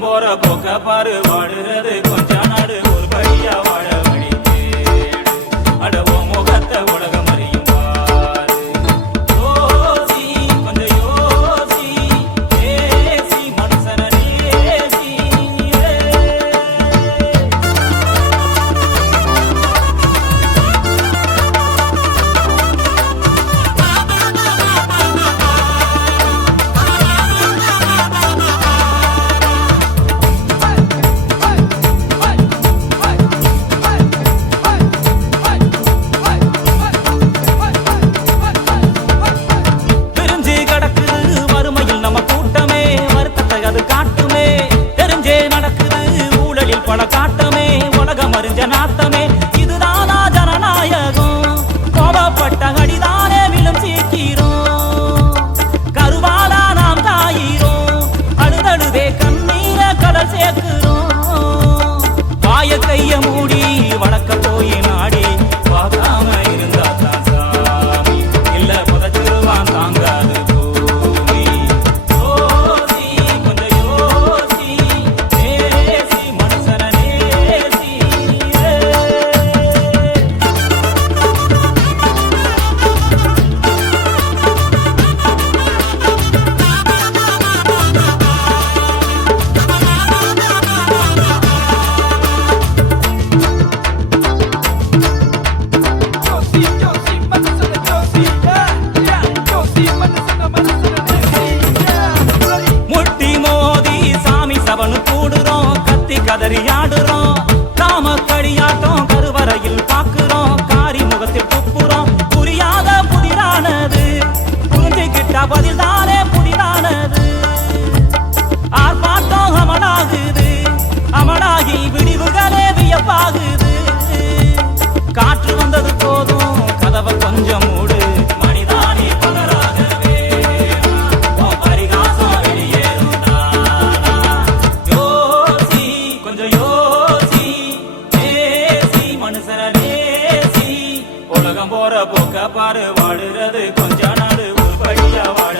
போற போக்க பாரு வாடுறது களறியாடுறோம் நாம களியாட்டம் கருவறையில் காக்குறோம் காரி முகத்தில் துப்புறோம் புரியாத புதிரானது. புரிஞ்சுக்கிட்டா பதில்தான் உலகம் போற போக்க பாரு வாடுறது கொஞ்ச நாடு உருப்படியா வாட